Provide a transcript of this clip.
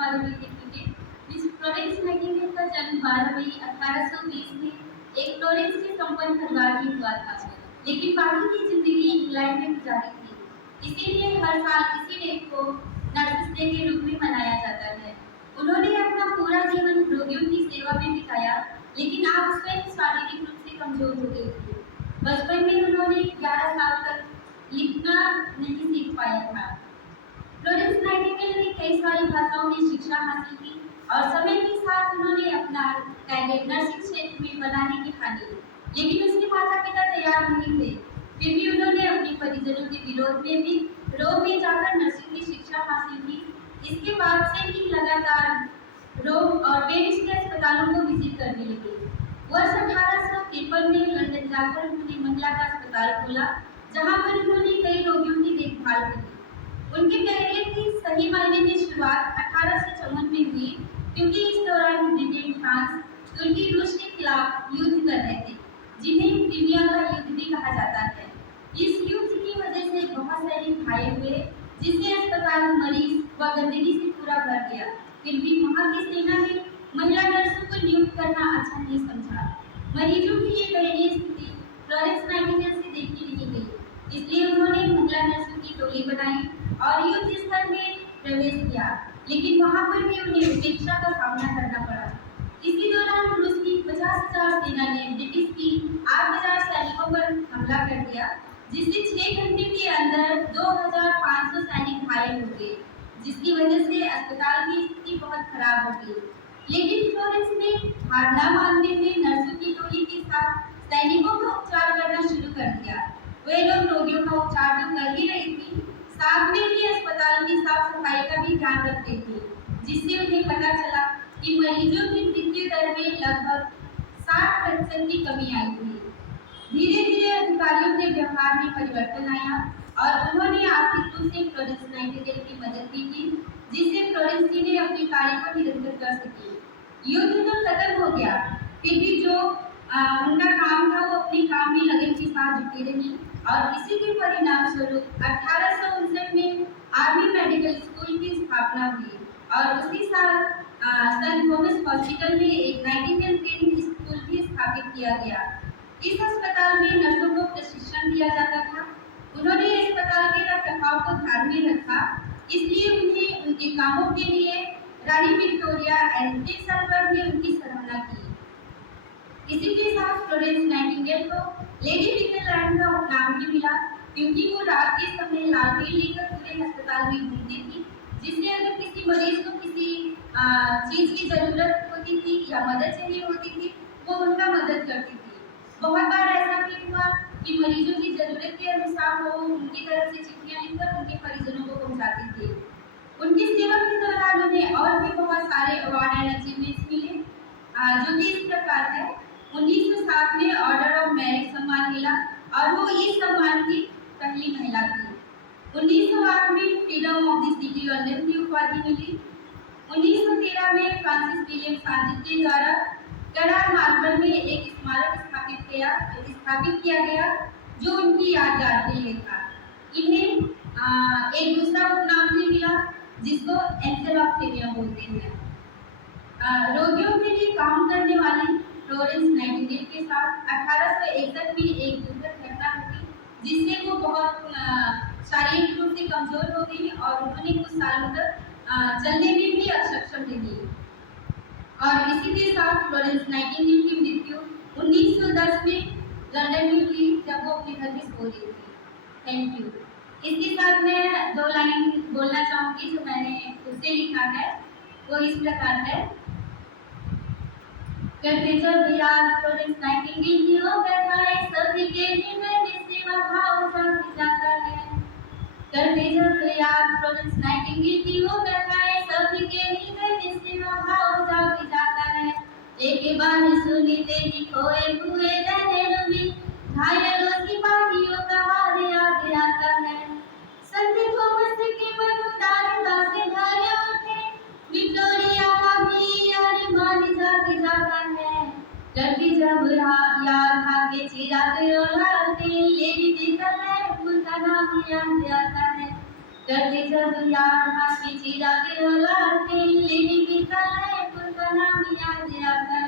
Madhuri Dixit. Miss Florence Nightingale का जन्म 12 मई 1820 में एक फ्लोरेंस के संपन्न परिवार में हुआ था, लेकिन बाकी की जिंदगी इंग्लैंड में गुजारी थी। इसीलिए हर साल इसी डेट को नर्सिस डे के रूप में मनाया जाता है। उन्होंने अपना पूरा जीवन रोगियों की सेवा में बिताया, लेकिन आप स्वयं शारीरिक रूप से कमजोर हो गई थी। बचपन में उन्होंने 11 साल तक लिखना नहीं सीख पाया था। फ्लोरेंस नाइटिंगेल ने कई सारी भाषाओं में शिक्षा हासिल की और समय के साथ उन्होंने अपना कैरियर नर्सिंग क्षेत्र में बनाने की ठानी, लेकिन उसके माता पिता तैयार नहीं थे। फिर भी उन्होंने अपने परिजनों के विरोध में भी रोम में जाकर नर्सिंग की शिक्षा हासिल की। इसके बाद से ही लगातार रोम और पेरिस के अस्पतालों को विजिट करने लगे। वर्ष 1853 में लंदन जाकर उन्होंने महिला का अस्पताल खोला, जहां पर उन्होंने कई रोगियों की देखभाल की। उनके कैरियर की सही मायने में शुरुआत 1854 में हुई, क्योंकि इस दौरान ब्रिटेन, फ्रांस, तुर्की रूस के खिलाफ युद्ध कर रहे थे, जिन्हें क्रीमिया का युद्ध भी कहा जाता है। इस युद्ध की वजह से बहुत सैनिक घायल हुए, जिससे अस्पताल मरीज व गंदगी से पूरा भर गया। फिर भी वहां की सेना ने महिला नर्सों को नियुक्त करना अच्छा नहीं समझा। मरीजों की ये दयनीय स्थिति फ्लोरेंस नाइटिंगेल से देखी नहीं गई, इसलिए उन्होंने महिला नर्सों की टोली बनाई और युद्ध स्थल में प्रवेश किया, लेकिन वहां पर भी उन्हें उपेक्षा का सामना करना पड़ा। इसी दौरान रूस की 50,000 सेना ने ब्रिटिश की 8,000 सैनिकों पर हमला कर दिया, जिससे 6 घंटे के अंदर 2,500 सैनिक घायल हो गए, जिसकी वजह से अस्पताल की स्थिति बहुत खराब हो गई। लेकिन फ्लोरेंस ने हार न मानते हुए नर्सों की टोली के साथ सैनिकों का उपचार करना शुरू कर दिया। वे लोग रोगियों का उपचार तो कर ही रही थी, साथ में ही अस्पताल की साफ सफाई का भी ध्यान रखते थे, जिससे उन्हें पता चला कि मरीजों की मृत्यु दर में लगभग 60% की कमी आई थी। धीरे धीरे अधिकारियों के व्यवहार में परिवर्तन आया और उन्होंने आर्थिक रूप से फ्लोरेंस नाइटिंगेल की मदद की थी, जिससे फ्लोरेंस जी ने अपने कार्य को निरंतर कर सकी। युद्ध तो खत्म हो गया, फिर भी जो उनका काम था वो अपने काम में लगन के साथ जुटे रही और इसी के परिणाम स्वरूप 1859 में आर्मी मेडिकल स्कूल की स्थापना हुई और उसी साल सेंट थॉमस हॉस्पिटल में एक नाइटिंगेल ट्रेनिंग स्कूल भी स्थापित किया गया। इस अस्पताल में नर्सों को प्रशिक्षण दिया जाता था। उन्होंने अस्पताल के रखरखाव को ध्यान में रखा, इसलिए उन्हें उनके कामों के लिए रानी विक्टोरिया एल्साल्वर ने उनकी सराहना की। इसी के साथ फ्लोरेंस नाइटिंगेल को लेडी विक्टोरिया का उपनाम भी मिला, क्योंकि वो रात के समय लालटेन लेकर पूरे अस्पताल में घूमती थी, जिससे अगर किसी मरीज को किसी चीज की जरूरत होती थी या मदद चाहिए होती थी, वो उनका मदद करती थी। बहुत बार ऐसा भी हुआ कि मरीजों की जरूरत के अनुसार वो उनकी तरफ से चिट्ठियां लिखकर उनके परिजनों को पहुंचाती थी। उनकी सेवा के दौरान उन्हें और भी बहुत सारे अवार्ड एंड अचीवमेंट्स मिले, जो कि इस प्रकार है। 1907 में ऑर्डर ऑफ मेरिट सम्मान मिला और वो इस सम्मान की पहली महिला थी। 1908 में freedom of the city London की उपाधि मिली। 1913 में फ्रांसिस विलियम फ्रांसिस के द्वारा कैनाल मार्बल में एक स्मारक स्थापित किया गया, जो उनकी यादगार के लिए था। इन्हें एक दूसरा उपनाम भी मिला, जिसको एंजल ऑफ फेमिया बोलते हैं। रोगियों के लिए काम करने वाली फ्लोरेंस नाइटिंगेल के साथ 1861 में एक दुखद घटना हुई, जिससे वो बहुत शारीरिक रूप से कमजोर हो गई और उन्होंने कुछ सालों तक चलने में भी असक्षम रही। और इसी के साथ फ्लोरेंस नाइटिंगेल की मृत्यु 1910 में लंदन में हुई, जब वो अपने घर में सो रही थी। Thank you. इसके साथ मैं 2 लाइन बोलना चाहूँगी जो मैंने खुद से लिखा है। वो इस प्रकार है। करते जब याद फ्लोरेंस नाइटिंगेल की वो कथाएं, सभी के हृदय में सेवा भाव जाग जाता है। करते जब याद फ्लोरेंस नाइटिंगेल की वो कथाएं, सभी के हृदय में सेवा भाव जाग जाता है। लेके बानी सुनी तेरी खोए हुए जहनों में, घायलों सिपाहियों का हाल याद आता है। संत थॉमस के मन उदारता से भर उठे, विक्टोरिया का भी अरमान जाग जाता है। करती जब याद भाग्य चिराग और लालटेन, लेडी विक्टोरिया उनका नाम याद आता है। करते जब यार हाथ में चिरा के औलाद लेने की कल है, पुरका नाम याद आता